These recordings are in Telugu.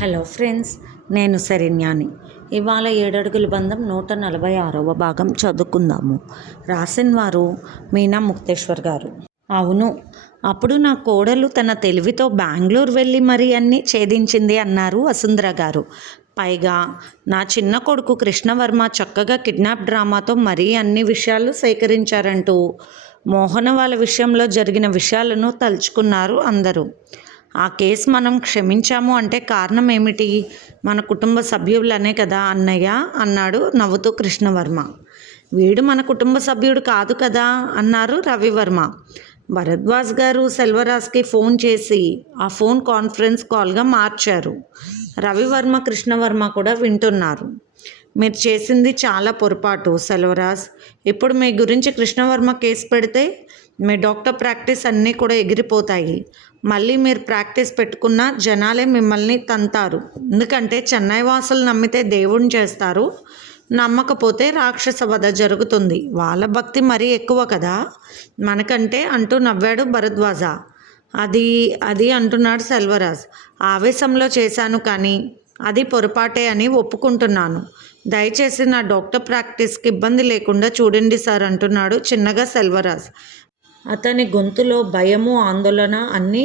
హలో ఫ్రెండ్స్, నేను శరణ్యాని. ఇవాళ 7 అడుగుల బంధం 146వ భాగం చదువుకుందాము. రాసిన వారు మీనా ముక్తేశ్వర్ గారు. అవును, అప్పుడు నా కోడలు తన తెలివితో బెంగళూరు వెళ్ళి మరీ అన్నీ ఛేదించింది అన్నారు వసుంధర గారు. పైగా నా చిన్న కొడుకు కృష్ణవర్మ చక్కగా కిడ్నాప్ డ్రామాతో మరీ అన్ని విషయాలు సేకరించారంటూ మోహన వాళ్ళ విషయంలో జరిగిన విషయాలను తలుచుకున్నారు అందరూ. ఆ కేసు మనం క్షమించాము అంటే కారణం ఏమిటి? మన కుటుంబ సభ్యులనే కదా అన్నయ్య అన్నాడు నవ్వుతూ కృష్ణవర్మ. వీడు మన కుటుంబ సభ్యుడు కాదు కదా అన్నారు రవివర్మ. భరద్వాజ్ గారు సెల్వరాజ్కి ఫోన్ చేసి ఆ ఫోన్ కాన్ఫరెన్స్ కాల్గా మార్చారు. రవివర్మ కృష్ణవర్మ కూడా వింటున్నారు. మీరు చేసింది చాలా పొరపాటు సెల్వరాజ్. ఇప్పుడు మీ గురించి కృష్ణవర్మ కేసు పెడితే మీ డాక్టర్ ప్రాక్టీస్ అన్నీ కూడా ఎగిరిపోతాయి. మళ్ళీ మీరు ప్రాక్టీస్ పెట్టుకున్న జనాలే మిమ్మల్ని తంతారు. ఎందుకంటే చెన్నై వాసులు నమ్మితే దేవుణ్ణి చేస్తారు, నమ్మకపోతే రాక్షస వధ జరుగుతుంది. వాళ్ళ భక్తి మరీ ఎక్కువ కదా మనకంటే అంటూ నవ్వాడు భరద్వాజ. అది అది అంటున్నాడు సెల్వరాజ్. ఆవేశంలో చేశాను కానీ అది పొరపాటే అని ఒప్పుకుంటున్నాను. దయచేసి నా డాక్టర్ ప్రాక్టీస్కి ఇబ్బంది లేకుండా చూడండి సార్ అంటున్నాడు చిన్నగా సెల్వరాజ్. అతని గొంతులో భయము, ఆందోళన అన్నీ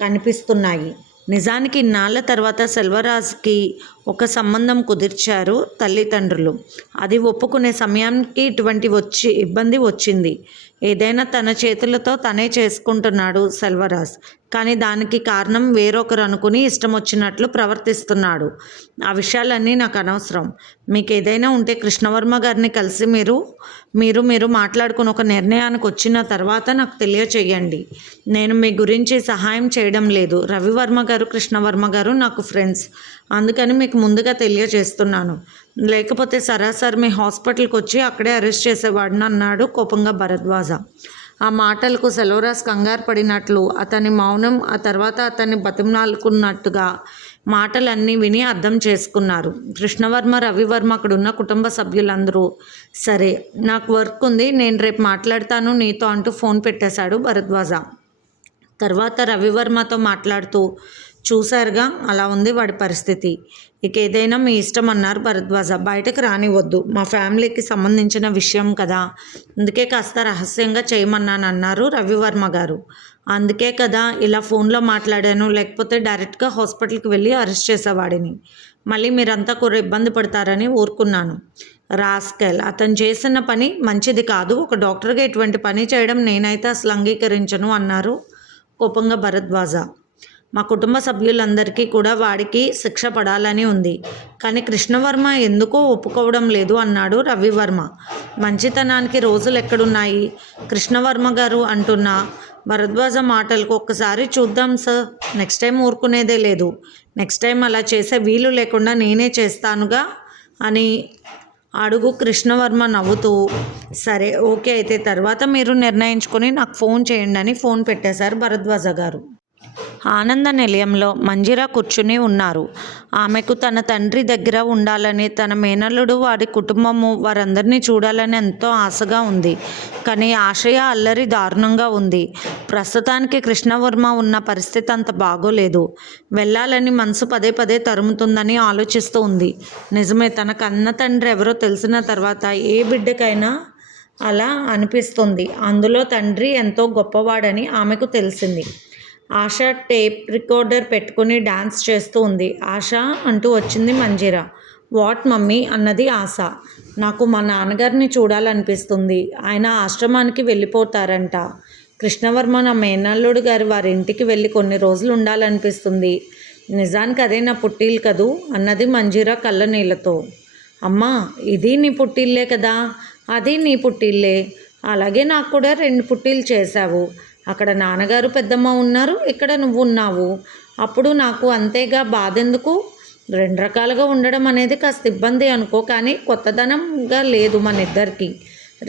కనిపిస్తున్నాయి. నిజానికి ఇన్నాళ్ళ తర్వాత సెల్వరాజ్కి ఒక సంబంధం కుదిర్చారు తల్లిదండ్రులు. అది ఒప్పుకునే సమయానికి ఇటువంటి ఇబ్బంది వచ్చింది. ఏదైనా తన చేతులతో తనే చేసుకుంటున్నాడు సెల్వరాజ్. కానీ దానికి కారణం వేరొకరు అనుకుని ఇష్టం వచ్చినట్లు ప్రవర్తిస్తున్నాడు. ఆ విషయాలన్నీ నాకు అనవసరం. మీకు ఏదైనా ఉంటే కృష్ణవర్మ గారిని కలిసి మీరు మాట్లాడుకుని ఒక నిర్ణయానికి వచ్చిన తర్వాత నాకు తెలియచేయండి. నేను మీ గురించి సహాయం చేయడం లేదు. రవివర్మ గారు, కృష్ణవర్మ గారు నాకు ఫ్రెండ్స్, అందుకని మీకు ముందుగా తెలియజేస్తున్నాను. లేకపోతే సరాసరి మీ హాస్పిటల్కి వచ్చి అక్కడే అరెస్ట్ చేసేవాడిని అన్నాడు కోపంగా భరద్వాజ. ఆ మాటలకు సెల్వరాజ్ కంగారు పడినట్లు, అతని మౌనం, ఆ తర్వాత అతన్ని బతిమలాడుకున్నట్టుగా మాటలన్నీ విని అర్థం చేసుకున్నారు కృష్ణవర్మ, రవివర్మ, అక్కడున్న కుటుంబ సభ్యులందరూ. సరే, నాకు వర్క్ ఉంది, నేను రేపు మాట్లాడతాను నీతో అంటూ ఫోన్ పెట్టేశాడు భరద్వాజ. తర్వాత రవివర్మతో మాట్లాడుతూ, చూశారుగా అలా ఉంది వాడి పరిస్థితి. ఇక ఏదైనా మీ ఇష్టం అన్నారు భరద్వాజ. బయటకు రానివద్దు, మా ఫ్యామిలీకి సంబంధించిన విషయం కదా, అందుకే కాస్త రహస్యంగా చేయమన్నాను అన్నారు రవివర్మ గారు. అందుకే కదా ఇలా ఫోన్లో మాట్లాడాను, లేకపోతే డైరెక్ట్గా హాస్పిటల్కి వెళ్ళి అరెస్ట్ చేసేవాడిని. మళ్ళీ మీరంతా కూడా ఇబ్బంది పడతారని ఊరుకున్నాను. రాస్కెల్, అతను చేసిన పని మంచిది కాదు. ఒక డాక్టర్గా ఇటువంటి పని చేయడం నేనైతే అసలు అంగీకరించను అన్నారు కోపంగా భరద్వాజ. మా కుటుంబ సభ్యులందరికీ కూడా వాడికి శిక్ష పడాలని ఉంది, కానీ కృష్ణవర్మ ఎందుకో ఒప్పుకోవడం లేదు అన్నాడు రవివర్మ. మంచితనానికి రోజులు ఎక్కడున్నాయి కృష్ణవర్మ గారు అంటున్న భరద్వాజ మాటలకు ఒక్కసారి చూద్దాం సార్, నెక్స్ట్ టైం ఊరుకునేదే లేదు. నెక్స్ట్ టైం అలా చేసే వీలు లేకుండా నేనే చేస్తానుగా అని అడుగు కృష్ణవర్మ నవ్వుతూ. సరే ఓకే, అయితే తర్వాత మీరు నిర్ణయించుకొని నాకు ఫోన్ చేయండి అని ఫోన్ పెట్టేశారు భరద్వాజ గారు. ఆనంద నిలయంలో మంజిర కూర్చుని ఉన్నారు. ఆమెకు తన తండ్రి దగ్గర ఉండాలని, తన మేనల్లుడు, వారి కుటుంబము, వారందరినీ చూడాలని ఎంతో ఆశగా ఉంది. కానీ ఆశయ అల్లరి దారుణంగా ఉంది. ప్రస్తుతానికి కృష్ణవర్మ ఉన్న పరిస్థితి అంత బాగోలేదు. వెళ్ళాలని మనసు పదే పదే తరుముతుందని ఆలోచిస్తూ ఉంది. నిజమే, తన కన్న తండ్రి ఎవరో తెలిసిన తర్వాత ఏ బిడ్డకైనా అలా అనిపిస్తుంది. అందులో తండ్రి ఎంతో గొప్పవాడని ఆమెకు తెలిసింది. ఆశ టేప్ రికార్డర్ పెట్టుకుని డాన్స్ చేస్తూ ఉంది. ఆశ అంటూ వచ్చింది మంజిర. వాట్ మమ్మీ అన్నది ఆశ. నాకు మా నాన్నగారిని చూడాలనిపిస్తుంది. ఆయన ఆశ్రమానికి వెళ్ళిపోతారంట. కృష్ణవర్మ నా మేనల్లుడు గారు వారి ఇంటికి వెళ్ళి కొన్ని రోజులు ఉండాలనిపిస్తుంది. నిజానికి అదే నా పుట్టిల్లు కదూ అన్నది మంజిర కళ్ళ నీళ్ళతో. అమ్మా, ఇది నీ పుట్టిల్లే కదా. అది నీ పుట్టిల్లే. అలాగే నాకు కూడా 2 పుట్టిల్లు చేశావు. అక్కడ నాన్నగారు పెద్దమ్మ ఉన్నారు, ఇక్కడ నువ్వు ఉన్నావు. అప్పుడు నాకు అంతేగా, బాధెందుకు? 2 రకాలుగా ఉండడం అనేది కాస్త ఇబ్బంది అనుకో, కానీ కొత్తదనంగా లేదు మన ఇద్దరికి.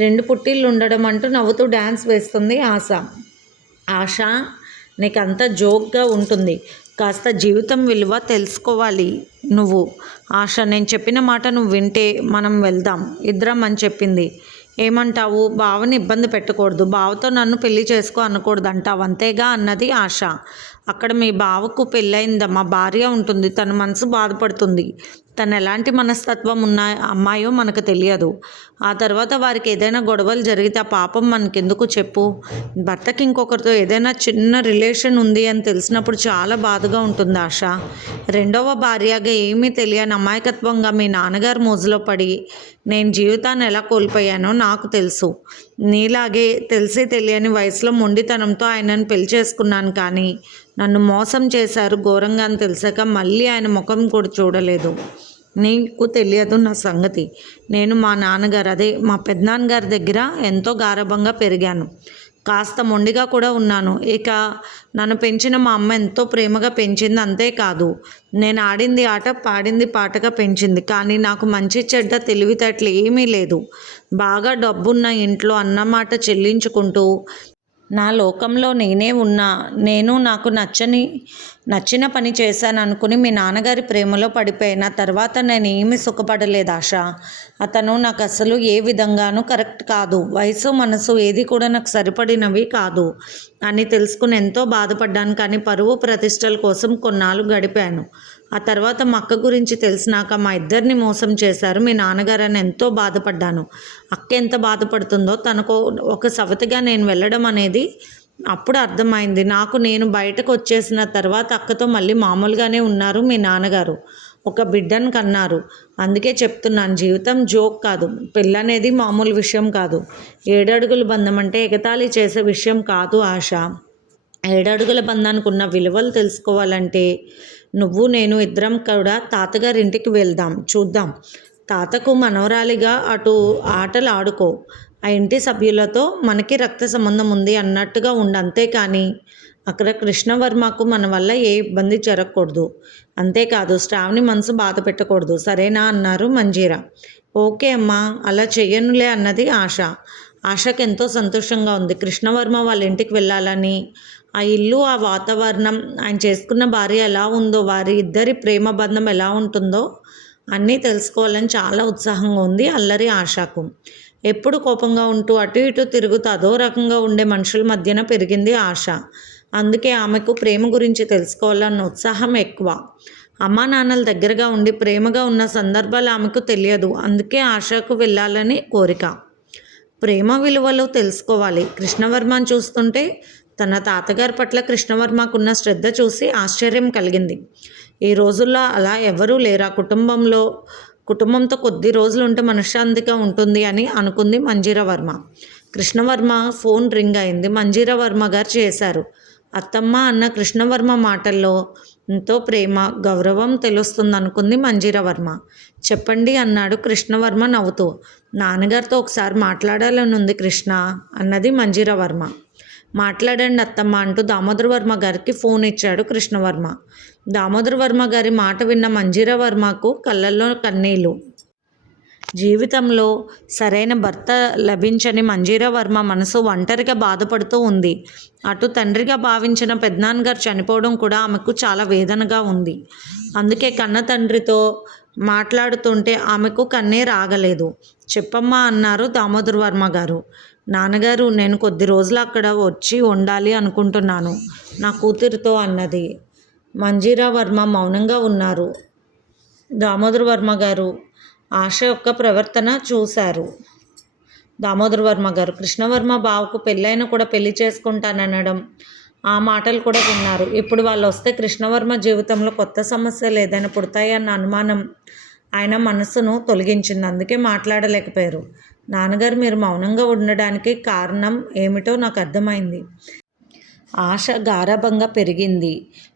2 పుట్టిళ్ళు ఉండడం అంటూ నవ్వుతూ డ్యాన్స్ వేస్తుంది ఆశ. ఆశ, నీకంతా జోక్గా ఉంటుంది. కాస్త జీవితం విలువ తెలుసుకోవాలి నువ్వు. ఆశ, నేను చెప్పిన మాట నువ్వు వింటే మనం వెళ్దాం ఇద్దరం అని చెప్పింది. ఏమంటావు? బావని ఇబ్బంది పెట్టకూడదు, బావతో నన్ను పెళ్లి చేసుకో అనకూడదు అంటావు అంతేగా అన్నది ఆశ. అక్కడ మీ బావకు పెళ్ళయిందమ్మా, భార్య ఉంటుంది, తన మనసు బాధపడుతుంది. తను ఎలాంటి మనస్తత్వం ఉన్న అమ్మాయో మనకు తెలియదు. ఆ తర్వాత వారికి ఏదైనా గొడవలు జరిగితే ఆ పాపం మనకెందుకు చెప్పు. భర్తకి ఇంకొకరితో ఏదైనా చిన్న రిలేషన్ ఉంది అని తెలిసినప్పుడు చాలా బాధగా ఉంటుంది ఆశ. రెండవ భార్యగా ఏమీ తెలియని అమాయకత్వంగా మీ నాన్నగారు మోజులో పడి నేను జీవితాన్ని ఎలా కోల్పోయానో నాకు తెలుసు. నీలాగే తెలిసి తెలియని వయసులో మొండితనంతో ఆయనను పెళ్లి చేసుకున్నాను, కానీ నన్ను మోసం చేశారు ఘోరంగా అని తెలిసాక మళ్ళీ ఆయన ముఖం కూడా చూడలేదు. నీకు తెలియదు నా సంగతి. నేను మా నాన్నగారు, అదే మా పెద్దనాన్నగారి దగ్గర ఎంతో గారాబంగా పెరిగాను. కాస్త మొండిగా కూడా ఉన్నాను. ఇక నన్ను పెంచిన మా అమ్మ ఎంతో ప్రేమగా పెంచింది. అంతేకాదు, నేను ఆడింది ఆట, పాడింది పాటగా పెంచింది. కానీ నాకు మంచి చెడ్డ తెలివితేటలు ఏమీ లేదు. బాగా డబ్బున్న ఇంట్లో అన్నమాట చెల్లించుకుంటూ నా లోకంలో నేనే ఉన్నా. నేను నాకు నచ్చిన పని చేశాను అనుకుని మీ నాన్నగారి ప్రేమలో పడిపోయిన తర్వాత నేను ఏమీ సుఖపడలేదు ఆశ. అతను నాకు అసలు ఏ విధంగానూ కరెక్ట్ కాదు. వయసు మనసు ఏది కూడా నాకు సరిపడినవి కాదు అని తెలుసుకుని ఎంతో బాధపడ్డాను. కానీ పరువు ప్రతిష్టల కోసం కొన్నాళ్ళు గడిపాను. ఆ తర్వాత మా అక్క గురించి తెలిసినాక మా ఇద్దరిని మోసం చేశారు మీ నాన్నగారని ఎంతో బాధపడ్డాను. అక్క ఎంత బాధపడుతుందో తనకు ఒక సవతిగా నేను వెళ్ళడం అనేది అప్పుడు అర్థమైంది నాకు. నేను బయటకు వచ్చేసిన తర్వాత అక్కతో మళ్ళీ మామూలుగానే ఉన్నారు మీ నాన్నగారు. ఒక బిడ్డను కన్నారు. అందుకే చెప్తున్నాను, జీవితం జోక్ కాదు. పెళ్ళనేది మామూలు విషయం కాదు. 7 అడుగుల బంధం అంటే ఎగతాళి చేసే విషయం కాదు ఆశ. 7 అడుగుల బంధానికి ఉన్న విలువలు తెలుసుకోవాలంటే నువ్వు నేను ఇద్దరం కూడా తాతగారి ఇంటికి వెళ్దాం, చూద్దాం. తాతకు మనవరాలిగా అటు ఆటలు ఆడుకో. ఆ ఇంటి సభ్యులతో మనకి రక్త సంబంధం ఉంది అన్నట్టుగా ఉండు. అంతేకాని అక్కడ కృష్ణవర్మకు మన వల్ల ఏ ఇబ్బంది జరగకూడదు. అంతేకాదు, శ్రావణి మనసు బాధ పెట్టకూడదు. సరేనా అన్నారు మంజీరా. ఓకే అమ్మా, అలా చెయ్యనులే అన్నది ఆశ. ఆశకు ఎంతో సంతోషంగా ఉంది కృష్ణవర్మ వాళ్ళ ఇంటికి వెళ్ళాలని. ఆ ఇల్లు, ఆ వాతావరణం, ఆయన చేసుకున్న భార్య ఎలా ఉందో, వారి ఇద్దరి ప్రేమ బంధం ఎలా ఉంటుందో అన్నీ తెలుసుకోవాలని చాలా ఉత్సాహంగా ఉంది అల్లరి ఆశకు. ఎప్పుడు కోపంగా ఉంటూ అటు ఇటు తిరుగుతూ అదో రకంగా ఉండే మనుషుల మధ్యన పెరిగింది ఆశ. అందుకే ఆమెకు ప్రేమ గురించి తెలుసుకోవాలన్న ఉత్సాహం ఎక్కువ. అమ్మా నాన్నల దగ్గరగా ఉండి ప్రేమగా ఉన్న సందర్భాలు ఆమెకు తెలియదు. అందుకే ఆశకు వెళ్ళాలని కోరిక. ప్రేమ విలువలు తెలుసుకోవాలి. కృష్ణవర్మను చూస్తుంటే తన తాతగారి పట్ల కృష్ణవర్మకున్న శ్రద్ధ చూసి ఆశ్చర్యం కలిగింది. ఈ రోజుల్లో అలా ఎవరూ లేరా కుటుంబంతో కొద్ది రోజులు ఉంటే మనశ్శాంతిగా ఉంటుంది అని అనుకుంది మంజీరా వర్మ. కృష్ణవర్మ ఫోన్ రింగ్ అయింది. మంజీరా వర్మ గారు చేశారు. అత్తమ్మ అన్న కృష్ణవర్మ మాటల్లో ఎంతో ప్రేమ, గౌరవం తెలుస్తుందనుకుంది మంజీరా వర్మ. చెప్పండి అన్నాడు కృష్ణవర్మ నవ్వుతూ. నాన్నగారితో ఒకసారి మాట్లాడాలని ఉంది కృష్ణ అన్నది మంజీరా వర్మ. మాట్లాడండి అత్తమ్మ అంటూ దామోదర వర్మ గారికి ఫోన్ ఇచ్చాడు కృష్ణవర్మ. దామోదర వర్మ గారి మాట విన్న మంజీరా వర్మకు కళ్ళల్లో కన్నీళ్ళు. జీవితంలో సరైన భర్త లభించని మంజీరా వర్మ మనసు ఒంటరిగా బాధపడుతూ ఉంది. అటు తండ్రిగా భావించిన పెద్దనాన్నగారు చనిపోవడం కూడా ఆమెకు చాలా వేదనగా ఉంది. అందుకే కన్న తండ్రితో మాట్లాడుతుంటే ఆమెకు కన్నీరు ఆగలేదు. చెప్పమ్మా అన్నారు దామోదర వర్మ గారు. నాన్నగారు, నేను కొద్ది రోజులు అక్కడ వచ్చి ఉండాలి అనుకుంటున్నాను నా కూతురితో అన్నది. మంజీరా వర్మ మౌనంగా ఉన్నారు. దామోదర వర్మ గారు ఆశ యొక్క ప్రవర్తన చూశారు. దామోదర వర్మ గారు కృష్ణవర్మ బావకు పెళ్ళైనా కూడా పెళ్లి చేసుకుంటాననడం, ఆ మాటలు కూడా విన్నారు. ఇప్పుడు వాళ్ళు వస్తే కృష్ణవర్మ జీవితంలో కొత్త సమస్యలు ఏదైనా పుడతాయన్న అనుమానం ఆయన మనసును తొలగించింది. అందుకే మాట్లాడలేకపోయారు. నాన్నగారు, మీరు మౌనంగా ఉండడానికి కారణం ఏమిటో నాకు అర్థమైంది. ఆశ గారాబంగా పెరిగింది.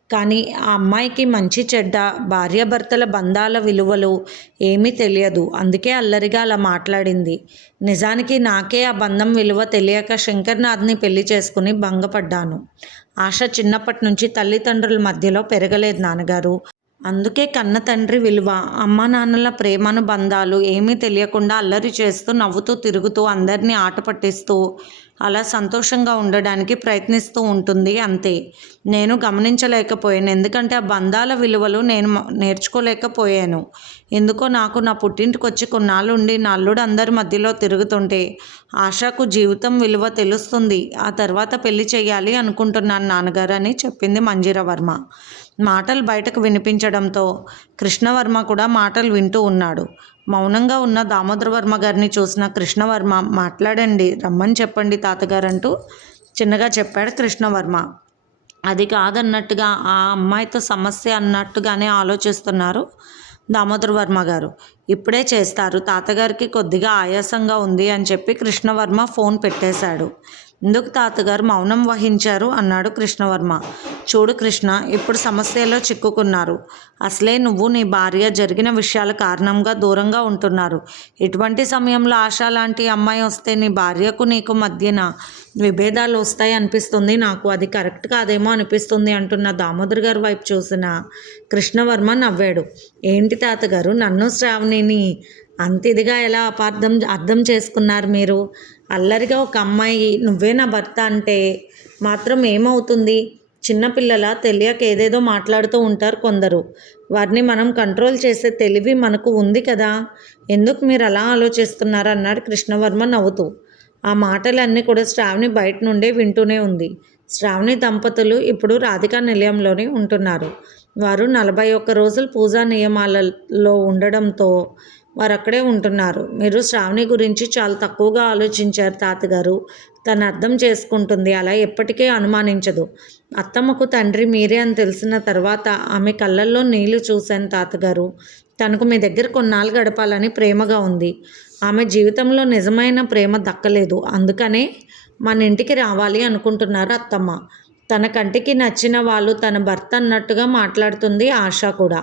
కానీ ఆ అమ్మాయికి మంచి చెడ్డ, భార్యాభర్తల బంధాల విలువలు ఏమీ తెలియదు. అందుకే అల్లరిగా అలా మాట్లాడింది. నిజానికి నాకే ఆ బంధం విలువ తెలియక శంకర్నాథ్ని పెళ్లి చేసుకుని భంగపడ్డాను. ఆశ చిన్నప్పటి నుంచి తల్లిదండ్రుల మధ్యలో పెరగలేదు నాన్నగారు. అందుకే కన్న తండ్రి విలువ, అమ్మా నాన్నల ప్రేమానుబంధాలు ఏమీ తెలియకుండా అల్లరి చేస్తూ, నవ్వుతూ, తిరుగుతూ, అందరినీ ఆట పట్టిస్తూ అలా సంతోషంగా ఉండడానికి ప్రయత్నిస్తూ ఉంటుంది అంతే. నేను గమనించలేకపోయాను, ఎందుకంటే ఆ బంధాల విలువలు నేను నేర్చుకోలేకపోయాను. ఎందుకో నాకు నా పుట్టింటికి వచ్చి కొన్నాళ్ళు ఉండి నా అల్లుడు అందరి మధ్యలో తిరుగుతుంటే ఆశకు జీవితం విలువ తెలుస్తుంది. ఆ తర్వాత పెళ్లి చేయాలి అనుకుంటున్నాను నాన్నగారు అని చెప్పింది మంజీరావర్మ. మాటలు బయటకు వినిపించడంతో కృష్ణవర్మ కూడా మాటలు వింటూ ఉన్నాడు. మౌనంగా ఉన్న దామోదరవర్మ గారిని చూసిన కృష్ణవర్మ, మాట్లాడండి, రమ్మని చెప్పండి తాతగారు అంటూ చిన్నగా చెప్పాడు కృష్ణవర్మ. అది కాదన్నట్టుగా ఆ అమ్మాయితో సమస్య అన్నట్టుగానే ఆలోచిస్తున్నారు దామోదరవర్మ గారు. ఇప్పుడే చేస్తారు, తాతగారికి కొద్దిగా ఆయాసంగా ఉంది అని చెప్పి కృష్ణవర్మ ఫోన్ పెట్టేశాడు. ఎందుకు తాతగారు మౌనం వహించారు అన్నాడు కృష్ణవర్మ. చూడు కృష్ణ, ఇప్పుడు సమస్యలో చిక్కుకున్నారు. అసలే నువ్వు నీ భార్య జరిగిన విషయాల కారణంగా దూరంగా ఉంటున్నారు. ఇటువంటి సమయంలో ఆశ లాంటి అమ్మాయి వస్తే నీ భార్యకు నీకు మధ్యన విభేదాలు వస్తాయి అనిపిస్తుంది నాకు. అది కరెక్ట్ కాదేమో అనిపిస్తుంది అంటున్న దామోదర్ గారి వైపు చూసిన కృష్ణవర్మ నవ్వాడు. ఏంటి తాతగారు, నన్ను శ్రావణిని అంత ఇదిగా ఎలా అర్థం చేసుకున్నారు మీరు? అల్లరిగా ఒక అమ్మాయి నువ్వే నా భర్త అంటే మాత్రం ఏమవుతుంది? చిన్నపిల్లల తెలియక ఏదేదో మాట్లాడుతూ ఉంటారు కొందరు. వారిని మనం కంట్రోల్ చేసే తెలివి మనకు ఉంది కదా. ఎందుకు మీరు అలా ఆలోచిస్తున్నారు అన్నాడు కృష్ణవర్మ నవ్వుతూ. ఆ మాటలన్నీ కూడా శ్రావణి బయట నుండే వింటూనే ఉంది. శ్రావణి దంపతులు ఇప్పుడు రాధికా నిలయంలోనే ఉంటున్నారు. వారు 41 రోజులు పూజా నియమాలలో ఉండడంతో వారు అక్కడే ఉంటున్నారు. మీరు శ్రావణి గురించి చాలా తక్కువగా ఆలోచించారు తాతగారు. తను అర్థం చేసుకుంటుంది, అలా ఎప్పటికీ అనుమానించదు. అత్తమ్మకు తండ్రి మీరే అని తెలిసిన తర్వాత ఆమె కళ్ళల్లో నీళ్లు చూశాను తాతగారు. తనకు మీ దగ్గర కొన్నాళ్ళు గడపాలని ప్రేమగా ఉంది. ఆమె జీవితంలో నిజమైన ప్రేమ దక్కలేదు, అందుకనే మన ఇంటికి రావాలి అనుకుంటున్నారు అత్తమ్మ. తన కంటికి నచ్చిన వాళ్ళు తన భర్త అన్నట్టుగా మాట్లాడుతుంది ఆశ కూడా.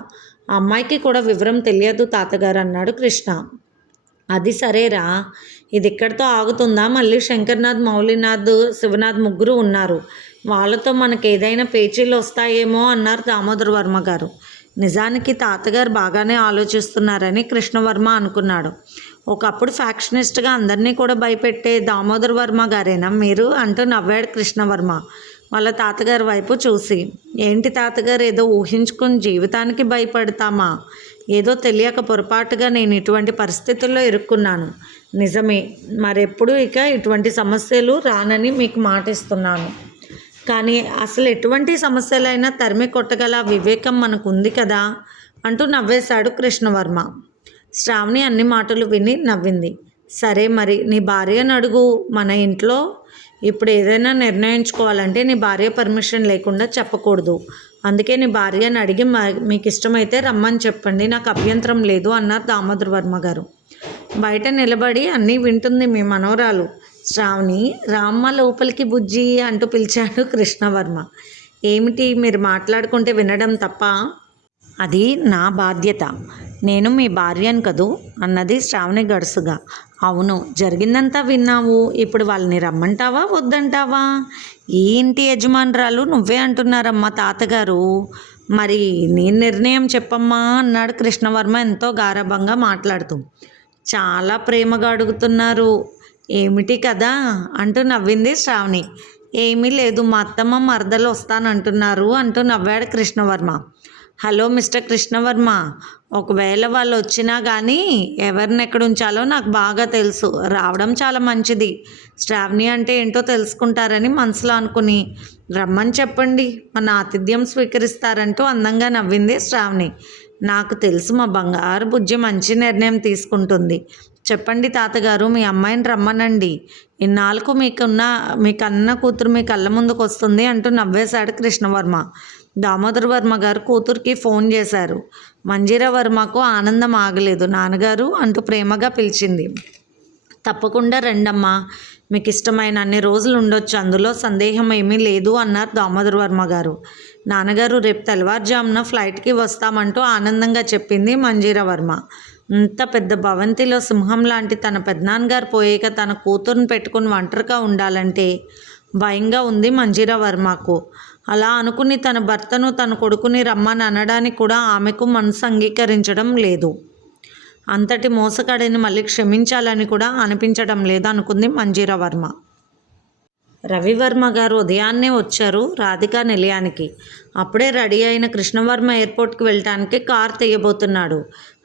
ఆ అమ్మాయికి కూడా వివరం తెలియదు తాతగారు అన్నాడు కృష్ణ. అది సరేరా, ఇది ఇక్కడితో ఆగుతుందా? మళ్ళీ శంకర్నాథ్, మౌలినాథ్, శివనాథ్ ముగ్గురు ఉన్నారు. వాళ్ళతో మనకు ఏదైనా పేచీలు వస్తాయేమో అన్నారు దామోదర్ వర్మ గారు. నిజానికి తాతగారు బాగానే ఆలోచిస్తున్నారని కృష్ణవర్మ అనుకున్నాడు. ఒకప్పుడు ఫ్యాక్షనిస్ట్గా అందరినీ కూడా భయపెట్టే దామోదర్ వర్మ గారేనా మీరు అంటూ నవ్వాడు కృష్ణవర్మ వాళ్ళ తాతగారి వైపు చూసి. ఏంటి తాతగారు, ఏదో ఊహించుకుని జీవితానికి భయపడతామా? ఏదో తెలియక పొరపాటుగా నేను ఇటువంటి పరిస్థితుల్లో ఇరుక్కున్నాను. నిజమే, మరెప్పుడు ఇక ఇటువంటి సమస్యలు రానని మీకు మాటిస్తున్నాను. కానీ అసలు ఎటువంటి సమస్యలైనా తరిమి కొట్టగల వివేకం మనకు ఉంది కదా అంటూ నవ్వేశాడు కృష్ణవర్మ. శ్రావణి అన్ని మాటలు విని నవ్వింది. సరే మరి నీ భార్యను అడుగు. మన ఇంట్లో ఇప్పుడు ఏదైనా నిర్ణయించుకోవాలంటే నీ భార్య పర్మిషన్ లేకుండా చెప్పకూడదు. అందుకే నీ భార్యను అడిగి మీకు ఇష్టమైతే రమ్మని చెప్పండి, నాకు అభ్యంతరం లేదు అన్నారు దామోదర్ వర్మ గారు. బయట నిలబడి అన్నీ వింటుంది మీ మనవరాలు శ్రావణి. రామ్మ లోపలికి బుజ్జి అంటూ పిలిచాడు కృష్ణవర్మ. ఏమిటి మీరు మాట్లాడుకుంటే వినడం తప్ప? అది నా బాధ్యత. నేను మీ భార్యను కదూ అన్నది శ్రావణి గడుసుగా. అవును, జరిగిందంతా విన్నావు. ఇప్పుడు వాళ్ళని రమ్మంటావా వద్దంటావా? ఈ ఇంటి యజమానురాలు నువ్వే అంటున్నారమ్మా తాతగారు. మరి నీ నిర్ణయం చెప్పమ్మా అన్నాడు కృష్ణవర్మ ఎంతో గారాబంగా మాట్లాడుతూ. చాలా ప్రేమగా అడుగుతున్నారు. ఏమిటి కదా అంటూ నవ్వింది శ్రావణి. ఏమీ లేదు, మా అత్తమ్మ మరదలు వస్తానంటున్నారు అంటూ నవ్వాడు కృష్ణవర్మ. హలో మిస్టర్ కృష్ణవర్మ, ఒకవేళ వాళ్ళు వచ్చినా కానీ ఎవరిని ఎక్కడ ఉంచాలో నాకు బాగా తెలుసు. రావడం చాలా మంచిది. శ్రావణి అంటే ఏంటో తెలుసుకుంటారని మనసులో అనుకుని రమ్మని చెప్పండి, మన ఆతిథ్యం స్వీకరిస్తారంటూ అందంగా నవ్వింది శ్రావణి. నాకు తెలుసు మా బంగారు బుజ్జి మంచి నిర్ణయం తీసుకుంటుంది. చెప్పండి తాతగారు, మీ అమ్మాయిని రమ్మనండి. ఇన్నాళ్ళకు మీ కన్న కూతురు మీ కళ్ళ ముందుకు వస్తుంది అంటూ నవ్వేశాడు కృష్ణవర్మ. దామోదర్ వర్మ గారు కూతురికి ఫోన్ చేశారు. మంజీరా వర్మకు ఆనందం ఆగలేదు. నాన్నగారు అంటూ ప్రేమగా పిలిచింది. తప్పకుండా రండమ్మా, మీకు ఇష్టమైన అన్ని రోజులు ఉండొచ్చు, అందులో సందేహం ఏమీ లేదు అన్నారు దామోదర్ వర్మ గారు. నాన్నగారు రేపు తెల్లవారుజామున ఫ్లైట్కి వస్తామంటూ ఆనందంగా చెప్పింది మంజీరా వర్మ. ఇంత పెద్ద భవంతిలో సింహం లాంటి తన పెద్దనాన్నగారు పోయాక తన కూతురుని పెట్టుకుని ఒంటరిగా ఉండాలంటే భయంగా ఉంది మంజీరా వర్మకు. అలా అనుకుని తన భర్తను తన కొడుకుని రమ్మని అనడానికి కూడా ఆమెకు మనసు అంగీకరించడం లేదు. అంతటి మోసగాడిని మళ్ళీ క్షమించాలని కూడా అనిపించడం లేదు అనుకుంది మంజీరా వర్మ. రవివర్మ గారు ఉదయాన్నే వచ్చారు రాధికా నిలయానికి. అప్పుడే రెడీ అయిన కృష్ణవర్మ ఎయిర్పోర్ట్కి వెళ్ళటానికి కారు తీయబోతున్నాడు.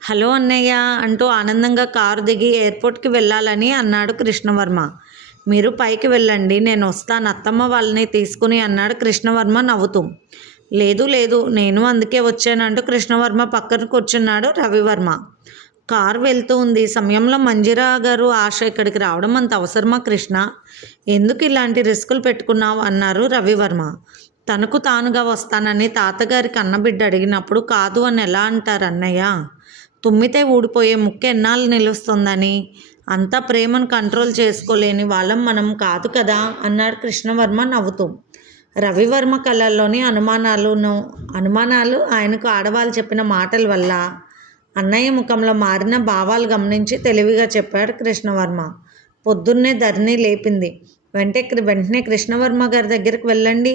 హలో అన్నయ్య అంటూ ఆనందంగా కారు దిగి ఎయిర్పోర్ట్కి వెళ్ళాలని అన్నాడు కృష్ణవర్మ. మీరు పైకి వెళ్ళండి, నేను వస్తాను అత్తమ్మ వాళ్ళని తీసుకుని అన్నాడు కృష్ణవర్మ నవ్వుతూ. లేదు లేదు, నేను అందుకే వచ్చానంటూ కృష్ణవర్మ పక్కన కూర్చున్నాడు రవివర్మ. కారు వెళ్తూ ఉంది సమయంలో మంజిరా గారు ఆశ ఇక్కడికి రావడం అంత అవసరమా కృష్ణ? ఎందుకు ఇలాంటి రిస్కులు పెట్టుకున్నావు అన్నారు రవివర్మ. తనకు తానుగా వస్తానని తాతగారికి అన్నబిడ్డ అడిగినప్పుడు కాదు అని ఎలా అంటారు అన్నయ్య? తుమ్మితే ఊడిపోయే ముక్కు ఎన్నాళ్ళు నిలుస్తుందని? అంతా ప్రేమను కంట్రోల్ చేసుకోలేని వాళ్ళం మనం కాదు కదా అన్నాడు కృష్ణవర్మ నవ్వుతూ. రవివర్మ కళ్ళల్లోని అనుమానాలు ఆయనకు ఆడవాళ్ళు చెప్పిన మాటల వల్ల అన్నయ్య ముఖంలో మారిన భావాలు గమనించి తెలివిగా చెప్పాడు కృష్ణవర్మ. పొద్దున్నే ధరణి లేపింది. వెంటనే కృష్ణవర్మ గారి దగ్గరికి వెళ్ళండి,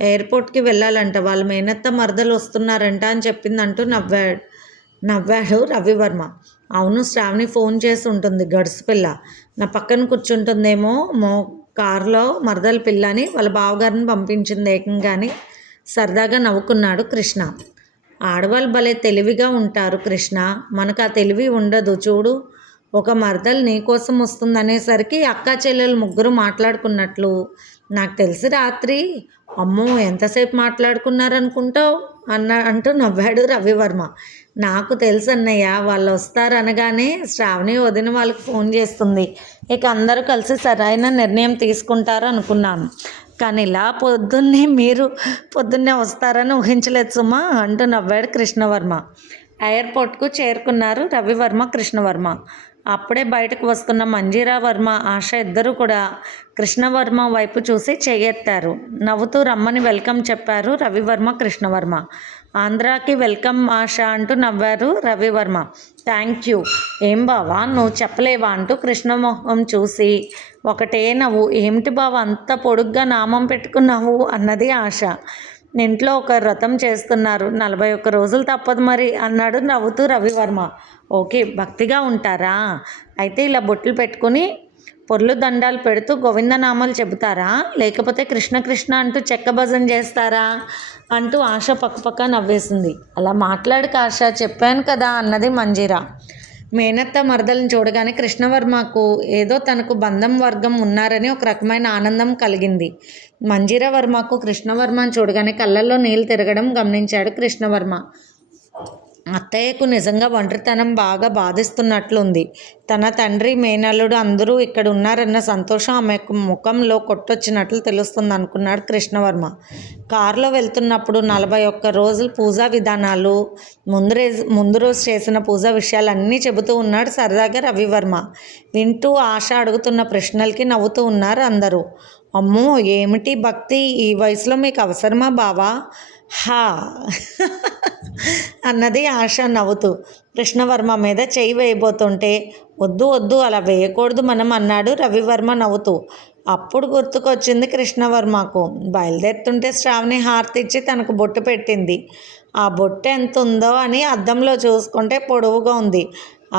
ఎయిర్పోర్ట్కి వెళ్ళాలంట, వాళ్ళ మేనత్త మరదలు వస్తున్నారంట అని చెప్పిందంటూ నవ్వాడు రవివర్మ. అవును, శ్రావణి ఫోన్ చేసి ఉంటుంది, గడుసు పిల్ల. నా పక్కన కూర్చుంటుందేమో కారులో మరదల పిల్ల అని వాళ్ళ బావగారిని పంపించింది ఏకంగాని సరదాగా నవ్వుకున్నాడు కృష్ణ. ఆడవాళ్ళు భలే తెలివిగా ఉంటారు కృష్ణ, మనకు ఆ తెలివి ఉండదు చూడు. ఒక మరదలు నీకోసం వస్తుందనేసరికి అక్క చెల్లెలు ముగ్గురు మాట్లాడుకున్నట్లు నాకు తెలిసి రాత్రి. అమ్మో, ఎంతసేపు మాట్లాడుకున్నారనుకుంటావు అంటూ నవ్వాడు రవివర్మ. నాకు తెలుసు అన్నయ్య, వాళ్ళు వస్తారు అనగానే శ్రావణి వదిన వాళ్ళకి ఫోన్ చేస్తుంది, ఇక అందరూ కలిసి సరైన నిర్ణయం తీసుకుంటారు అనుకున్నాను, కానీ ఇలా పొద్దున్నే వస్తారని ఊహించలేదు సుమా అంటూ నవ్వాడు కృష్ణవర్మ. ఎయిర్పోర్ట్కు చేరుకున్నారు రవివర్మ కృష్ణవర్మ. అప్పుడే బయటకు వస్తున్న మంజీరా వర్మ ఆశ ఇద్దరూ కూడా కృష్ణవర్మ వైపు చూసి చెయ్యెత్తారు. నవ్వుతూ రమ్మని వెల్కమ్ చెప్పారు రవివర్మ కృష్ణవర్మ. ఆంధ్రాకి వెల్కమ్ ఆశ అంటూ నవ్వారు రవివర్మ. Thank you. ఏం బావా నువ్వు చెప్పలేవా అంటూ కృష్ణమోహం చూసి ఒకటే నవ్వు. ఏమిటి బావ అంత పొడుగ్గా నామం పెట్టుకున్నావు అన్నది ఆశ. ఇంట్లో ఒక వ్రతం చేస్తున్నారు, 41 రోజులు తప్పదు మరి అన్నాడు నవ్వుతూ రవివర్మ. ఓకే, భక్తిగా ఉంటారా? అయితే ఇలా బొట్లు పెట్టుకుని పొర్లు దండాలు పెడుతూ గోవిందనామాలు చెబుతారా, లేకపోతే కృష్ణ కృష్ణ అంటూ చెక్క భజన చేస్తారా అంటూ ఆశ పక్కపక్క నవ్వేసింది. అలా మాట్లాడుక ఆశ, చెప్పాను కదా అన్నది మంజీరా. మేనత్త మరదలను చూడగానే కృష్ణవర్మకు ఏదో తనకు బంధం వర్గం ఉన్నారని ఒక రకమైన ఆనందం కలిగింది. మంజీరా వర్మకు కృష్ణవర్మను చూడగానే కళ్ళల్లో నీళ్ళు తిరగడం గమనించాడు కృష్ణవర్మ. అత్తయ్యకు నిజంగా ఒంటరితనం బాగా బాధిస్తున్నట్లుంది. తన తండ్రి మేనల్లుడు అందరూ ఇక్కడ ఉన్నారన్న సంతోషం ఆమె ముఖంలో కొట్టొచ్చినట్లు తెలుస్తుంది అనుకున్నాడు కృష్ణవర్మ. కారులో వెళ్తున్నప్పుడు 41 రోజులు పూజా విధానాలు, ముందు రోజు చేసిన పూజా విషయాలన్నీ చెబుతూ ఉన్నాడు సరదాగా రవివర్మ. వింటూ ఆశ అడుగుతున్న ప్రశ్నలకి నవ్వుతూ ఉన్నారు అందరూ. అమ్మో, ఏమిటి భక్తి, ఈ వయసులో మీకు అవసరమా బావా? హా అన్నది ఆశ నవ్వుతూ. కృష్ణవర్మ మీద చెయ్యి వేయబోతుంటే వద్దు వద్దు అలా వేయకూడదు మనం అన్నాడు రవివర్మ నవ్వుతూ. అప్పుడు గుర్తుకొచ్చింది కృష్ణవర్మకు. బయలుదేరుతుంటే శ్రావణి హారతి ఇచ్చి తనకు బొట్టు పెట్టింది. ఆ బొట్టు ఎంత ఉందో అని అద్దంలో చూసుకుంటే పొడవుగా ఉంది.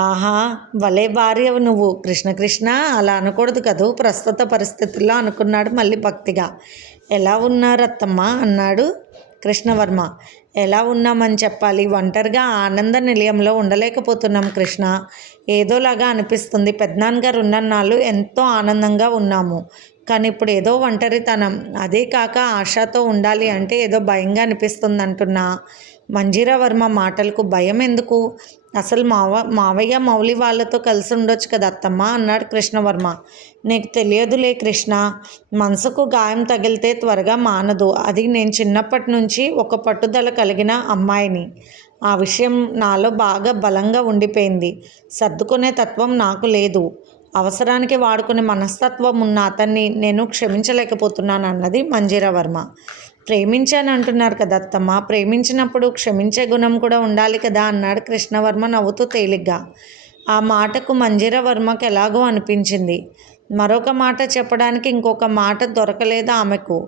ఆహా, భలే భార్య నువ్వు కృష్ణ కృష్ణ, అలా అనకూడదు కదూ ప్రస్తుత పరిస్థితుల్లో అనుకున్నాడు మళ్ళీ భక్తిగా. ఎలా ఉన్నారు అత్తమ్మ అన్నాడు కృష్ణవర్మ. ఎలా ఉన్నామని చెప్పాలి, ఒంటరిగా ఆనంద నిలయంలో ఉండలేకపోతున్నాం కృష్ణ, ఏదోలాగా అనిపిస్తుంది. పెద్దనాన్నగారు ఉన్నన్నాళ్ళు ఎంతో ఆనందంగా ఉన్నాము, కానీ ఇప్పుడు ఏదో ఒంటరితనం, అదే కాక ఆశతో ఉండాలి అంటే ఏదో భయంగా అనిపిస్తుంది అంటున్నా. మంజీరా వర్మ మాటలకు భయం ఎందుకు? అసలు మావయ్య మౌలి వాళ్ళతో కలిసి ఉండొచ్చు కదా అత్తమ్మ అన్నాడు కృష్ణవర్మ. నీకు తెలియదులే కృష్ణ, మనసుకు గాయం తగిలితే త్వరగా మానదు. అది నేను చిన్నప్పటి నుంచి ఒక పట్టుదల కలిగిన అమ్మాయిని. ఆ విషయం నాలో బాగా బలంగా ఉండిపోయింది. సర్దుకునే తత్వం నాకు లేదు. అవసరానికి వాడుకునే మనస్తత్వం ఉన్న అతన్ని నేను క్షమించలేకపోతున్నాను అన్నది మంజీరా వర్మ. ప్రేమించాను అంటున్నారు కదా అత్తమ్మ, ప్రేమించినప్పుడు క్షమించే గుణం కూడా ఉండాలి కదా అన్నాడు కృష్ణవర్మ నవ్వుతూ తేలిగ్గా. ఆ మాటకు మంజీరా వర్మకు ఎలాగో అనిపించింది. మరొక మాట చెప్పడానికి ఇంకొక మాట దొరకలేదు ఆమెకు.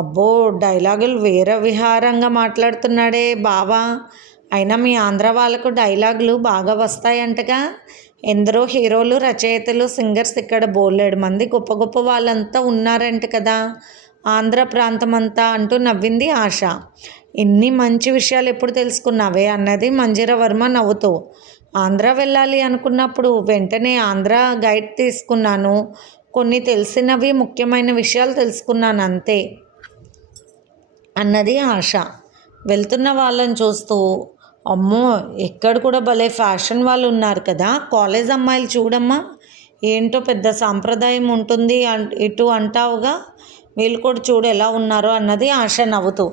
అబ్బో, డైలాగులు వేరే విహారంగా మాట్లాడుతున్నాడే బావా అయినా మీ ఆంధ్ర వాళ్ళకు డైలాగులు బాగా వస్తాయంటగా. ఎందరో హీరోలు, రచయితలు, సింగర్స్ ఇక్కడ బోలెడు మంది గొప్ప గొప్ప వాళ్ళంతా ఉన్నారంట కదా ఆంధ్ర ప్రాంతం అంతా అంటూ నవ్వింది ఆశ. ఇన్ని మంచి విషయాలు ఎప్పుడు తెలుసుకున్నావే అన్నది మంజీరవర్మ నవ్వుతూ. ఆంధ్ర వెళ్ళాలి అనుకున్నప్పుడు వెంటనే ఆంధ్ర గైడ్ తీసుకున్నాను. కొన్ని తెలిసినవి ముఖ్యమైన విషయాలు తెలుసుకున్నాను అంతే అన్నది ఆశ వెళ్తున్న వాళ్ళని చూస్తూ. అమ్మో, ఎక్కడ కూడా భలే ఫ్యాషన్ వాళ్ళు ఉన్నారు కదా. కాలేజ్ అమ్మాయిలు చూడమ్మా, ఏంటో పెద్ద సాంప్రదాయం ఉంటుంది ఇటు అంటావుగా, వీళ్ళు కూడా చూడు ఎలా ఉన్నారో అన్నది ఆశ నవ్వుతూ.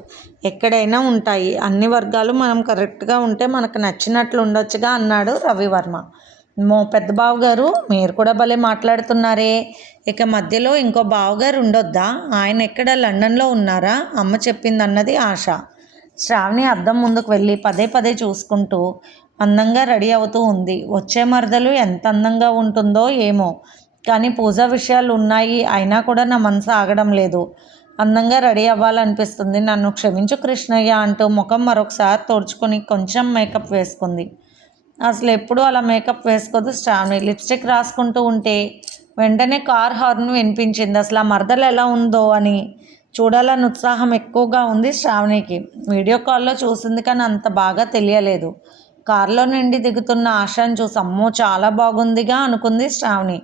ఎక్కడైనా ఉంటాయి, అన్ని వర్గాలు మనం కరెక్ట్గా ఉంటే మనకు నచ్చినట్లు ఉండొచ్చుగా అన్నాడు రవివర్మ. పెద్ద బావగారు, మీరు కూడా భలే మాట్లాడుతున్నారే. ఇక మధ్యలో ఇంకో బావగారు ఉండొద్దా? ఆయన ఎక్కడ లండన్లో ఉన్నారా? అమ్మ చెప్పింది అన్నది ఆశ. శ్రావణి అద్దం ముందుకు వెళ్ళి పదే పదే చూసుకుంటూ అందంగా రెడీ అవుతూ ఉంది. వచ్చే మరదలు ఎంత అందంగా ఉంటుందో ఏమో, కానీ పూజా విషయాలు ఉన్నాయి. అయినా కూడా నా మనసు ఆగడం లేదు. అందంగా రెడీ అవ్వాలనిపిస్తుంది. నన్ను క్షమించు కృష్ణయ్య అంటూ ముఖం మరొకసారి తోడ్చుకొని కొంచెం మేకప్ వేసుకుంది. అసలు ఎప్పుడూ అలా మేకప్ వేసుకోదు శ్రావణి. లిప్స్టిక్ రాసుకుంటూ ఉంటే వెంటనే కార్ హార్న్ వినిపించింది. అసలు ఆ మరదలు ఎలా ఉందో అని చూడాలని ఉత్సాహం ఎక్కువగా ఉంది శ్రావణికి. వీడియో కాల్లో చూసింది కానీ అంత బాగా తెలియలేదు. కారులో నుండి దిగుతున్న ఆశను చూసి అమ్మో చాలా బాగుందిగా అనుకుంది శ్రావణి.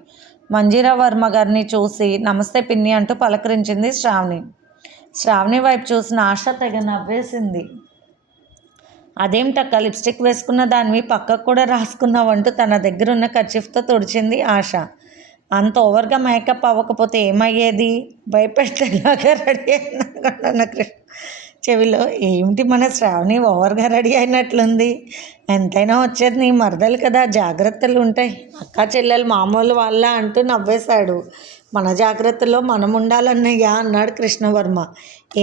మంజీరవర్మ గారిని చూసి నమస్తే పిన్ని అంటూ పలకరించింది శ్రావణి. శ్రావణి వైపు చూసిన ఆశ తెగ నవ్వేసింది. అదేమిటక్క, లిప్స్టిక్ వేసుకున్న దానివి పక్కకు కూడా రాసుకున్నావంటూ తన దగ్గర ఉన్న కర్చీఫ్తో తుడిచింది ఆశ. అంత ఓవర్గా మేకప్ అవ్వకపోతే ఏమయ్యేది? భయపెట్టేలాగా రెడీ అయినా కృష్ణ చెవిలో. ఏమిటి మన శ్రావణి ఓవర్గా రెడీ అయినట్లుంది? ఎంతైనా వచ్చేది నీ మరదలు కదా, జాగ్రత్తలు ఉంటాయి. అక్క చెల్లెలు మామూలు వాళ్ళ అంటూ నవ్వేశాడు. మన జాగ్రత్తలో మనం ఉండాలన్నయ్యా అన్నాడు కృష్ణవర్మ.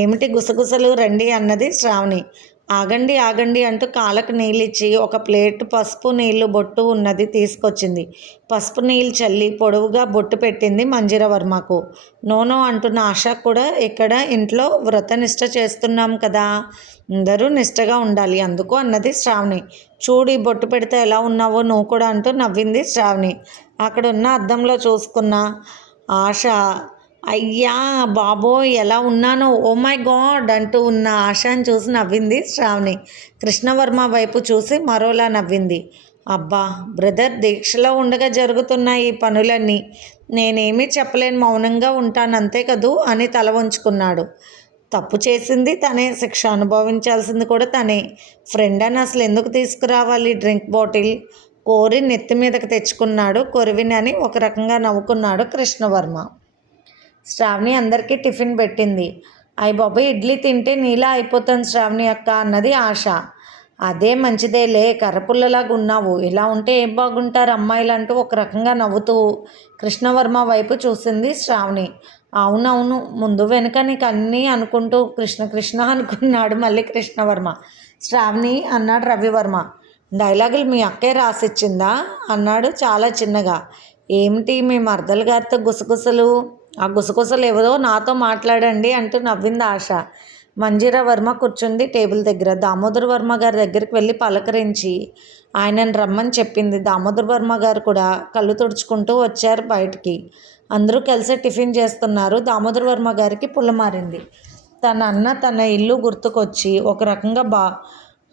ఏమిటి గుసగుసలు, రండి అన్నది శ్రావణి. ఆగండి ఆగండి అంటూ కాళ్ళకు నీళ్ళిచ్చి ఒక ప్లేట్ పసుపు నీళ్లు బొట్టు ఉన్నది తీసుకొచ్చింది. పసుపు నీళ్ళు చల్లి పొడవుగా బొట్టు పెట్టింది మంజీరవర్మకు. నోనో అంటున్న ఆశ కూడా ఇక్కడ ఇంట్లో వ్రతనిష్ట చేస్తున్నాం కదా, అందరూ నిష్టగా ఉండాలి అందుకు అన్నది శ్రావణి. చూడు ఈ బొట్టు పెడితే ఎలా ఉన్నావో నువ్వు కూడా అంటూ నవ్వింది శ్రావణి. అక్కడ ఉన్న అద్దంలో చూసుకున్న ఆశ అయ్యా బాబోయ్ ఎలా ఉన్నానో, ఓ మై గాడ్ అంటూ ఉన్న ఆశను చూసి నవ్వింది శ్రావణి. కృష్ణవర్మ వైపు చూసి మరోలా నవ్వింది. అబ్బా బ్రదర్, దీక్షలో ఉండగా జరుగుతున్నాయి ఈ పనులన్నీ. నేనేమీ చెప్పలేను, మౌనంగా ఉంటాను అంతే కదూ అని తల వంచుకున్నాడు. తప్పు చేసింది తనే, శిక్ష అనుభవించాల్సింది కూడా తనే. ఫ్రెండ్ అని అసలు ఎందుకు తీసుకురావాలి డ్రింక్ బాటిల్? కోరి నెత్తి మీదకి తెచ్చుకున్నాడు కొరివినని ఒక రకంగా నవ్వుకున్నాడు కృష్ణవర్మ. శ్రావణి అందరికీ టిఫిన్ పెట్టింది. అయ్య బాబాయ్, ఇడ్లీ తింటే నీలా అయిపోతుంది శ్రావణి అక్క అన్నది ఆశ. అదే మంచిదేలే, కర్రపుల్లలాగా ఉన్నావు, ఇలా ఉంటే ఏం బాగుంటారు అమ్మాయిలు అంటూ ఒక రకంగా నవ్వుతూ కృష్ణవర్మ వైపు చూసింది శ్రావణి. అవునవును, ముందు వెనుక నీకు అన్నీ అనుకుంటూ కృష్ణ కృష్ణ అనుకున్నాడు మళ్ళీ కృష్ణవర్మ. శ్రావణి అన్నాడు రవివర్మ. డైలాగులు మీ అక్కే రాసిచ్చిందా అన్నాడు చాలా చిన్నగా. ఏమిటి మీ మరదలు గారితో గుసగుసలు? ఆ గుసగుసలు ఎవరో నాతో మాట్లాడండి అంటూ నవ్వింది ఆశ. మంజీరవర్మ కూర్చుంది టేబుల్ దగ్గర. దామోదర్ వర్మ గారి దగ్గరికి వెళ్ళి పలకరించి ఆయనను రమ్మని చెప్పింది. దామోదర్ వర్మ గారు కూడా కళ్ళు తుడుచుకుంటూ వచ్చారు బయటికి. అందరూ కలిసి టిఫిన్ చేస్తున్నారు. దామోదర్ వర్మ గారికి పుల్లమారింది. తన అన్న తన ఇల్లు గుర్తుకొచ్చి ఒక రకంగా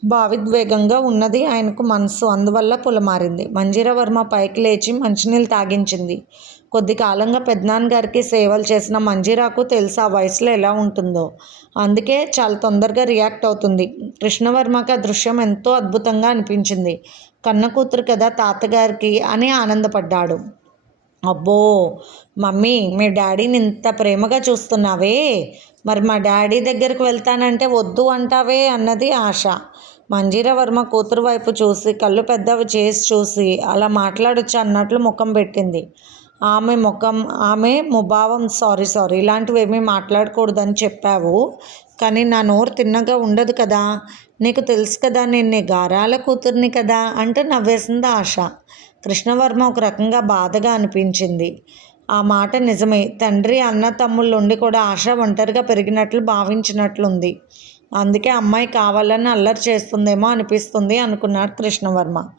భావిద్వేగంగా ఉన్నది ఆయనకు మనసు. అందువల్ల పులమారింది. మంజీరవర్మ పైకి లేచి మంచినీళ్ళు తాగించింది. కొద్ది కాలంగా పెద్దనాన్నగారికి సేవలు చేసిన మంజీరాకు తెలుసు ఆ వయసులో ఎలా ఉంటుందో. అందుకే చాలా తొందరగా రియాక్ట్ అవుతుంది. కృష్ణవర్మకి ఆ దృశ్యం ఎంతో అద్భుతంగా అనిపించింది. కన్న కూతురు కదా తాతగారికి అని ఆనందపడ్డాడు. అబ్బో మమ్మీ, మీ డాడీని ఇంత ప్రేమగా చూస్తున్నావే, మరి మా డాడీ దగ్గరకు వెళ్తానంటే వద్దు అంటావే అన్నది ఆశ. మంజీరవర్మ కూతురు వైపు చూసి కళ్ళు పెద్దవి చేసి చూసి అలా మాట్లాడొచ్చు అన్నట్లు ముఖం పెట్టింది. ఆమె ముభావం సారీ ఇలాంటివి ఏమీ మాట్లాడకూడదని చెప్పావు, కానీ నా నోరు తిన్నగా ఉండదు కదా, నీకు తెలుసు కదా నేను నీ గారాల కూతుర్ని కదా అంటూ నవ్వేసింది ఆశ. కృష్ణవర్మ ఒక రకంగా బాధగా అనిపించింది. ఆ మాట నిజమే. తండ్రి అన్న తమ్ముళ్ళు ఉండి కూడా ఆశ ఒంటరిగా పెరిగినట్లు భావించినట్లుంది. అందుకే అమ్మాయి కావాలని అల్లరి చేస్తుందేమో అనిపిస్తుంది అనుకున్నాడు కృష్ణవర్మ.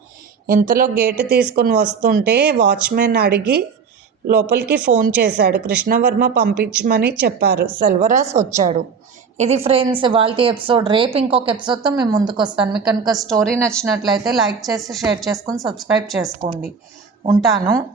ఇంతలో గేటు తీసుకుని వస్తుంటే వాచ్మెన్ అడిగి లోపలికి ఫోన్ చేశాడు. కృష్ణవర్మ పంపించమని చెప్పారు. సెల్వరాజ్ వచ్చాడు. ఇది ఫ్రెండ్స్ ఇవాల్టి ఎపిసోడ్. రేపు ఇంకొక ఎపిసోడ్తో మేము ముందుకు వస్తాను. మీకు కనుక స్టోరీ నచ్చినట్లయితే లైక్ చేసి షేర్ చేసుకుని సబ్స్క్రైబ్ చేసుకోండి. ఉంటాను.